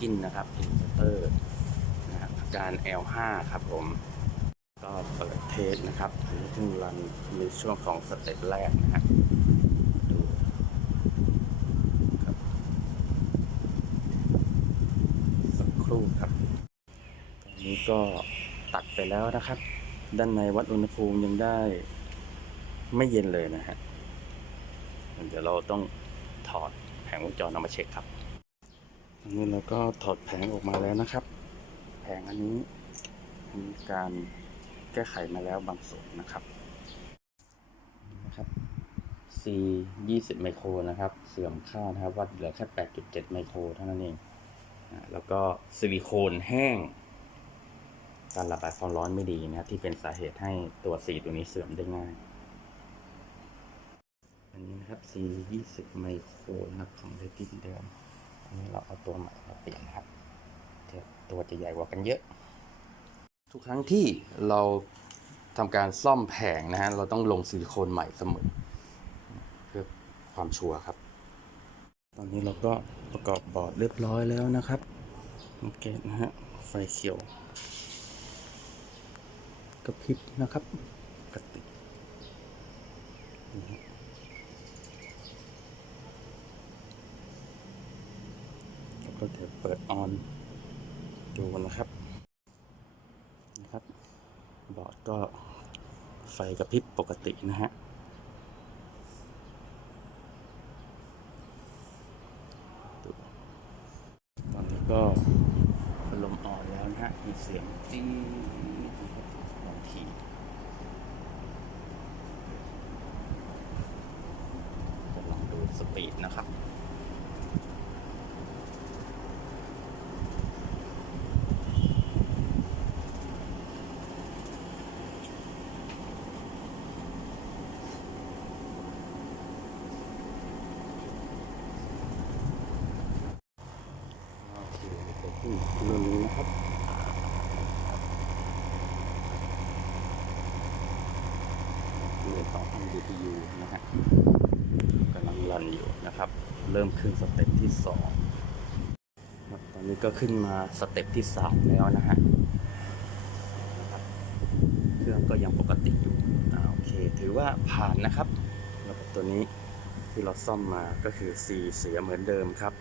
กินนะครับอินสเตอร์นะครับอาการ L5 ครับผม ก็เปิดเทสนะครับอันนี้เพิ่งรันในช่วงของสเต็ปแรกนะฮะดูครับสักครู่ครับตอนนี้ก็ตัดไปแล้วนะครับ ด้านในวัดอุณหภูมิยังได้ไม่เย็นเลยนะฮะเดี๋ยวเราต้องถอดแผงวงจรเอามาเช็คครับ อันนี้เราก็ถอดแผงออกมาแล้วนะครับ แผงอันนี้มีการแก้ไขมาแล้วบางส่วนนะครับนะครับ C 20 ไมโครนะครับ เสื่อมค่านะครับวัดเหลือแค่ 8.7 ไมโครเท่านั้นเองแล้วก็ซิลิโคนแห้ง การระบายความร้อนไม่ดีนะครับที่เป็นสาเหตุให้ตัวสีตัวนี้เสื่อมได้ง่าย อันนี้นะครับ C 20 ไมโครนะครับของเรตินเดิม ตัวใหม่มาเปลี่ยนนะครับเดี๋ยวตัวจะใหญ่กว่ากันเยอะ ทุกครั้งที่เราทำการซ่อมแผงนะฮะเราต้องลงซิลิโคนใหม่เสมอเพื่อความชัวร์ครับ ตอนนี้เราก็ประกอบบอร์ดเรียบร้อยแล้วนะครับสังเกตนะฮะไฟเขียวกระพริบนะครับปกตินะฮะแล้ว ก็เดี๋ยวเปิดออนดูนะครับนะครับ บอร์ดก็ไฟกระพริบปกตินะฮะตอนนี้ก็พัดลมออนแล้วนะฮะ มีเสียงจี้นะครับลองขี่จะลองดูสปีดนะครับ โอเคเกิดขึ้น รุ่นนี้นะครับเรือของ MDPU นะฮะกำลังรันอยู่นะครับ เริ่มขึ้นสเต็ปที่สองครับตอนนี้ก็ขึ้นมาสเต็ปที่สามแล้วนะฮะเครื่องก็ยังปกติอยู่โอเค ถือว่าผ่านนะครับระบบตัวนี้ที่เราซ่อมมาก็คือ C เสียเหมือนเดิมครับ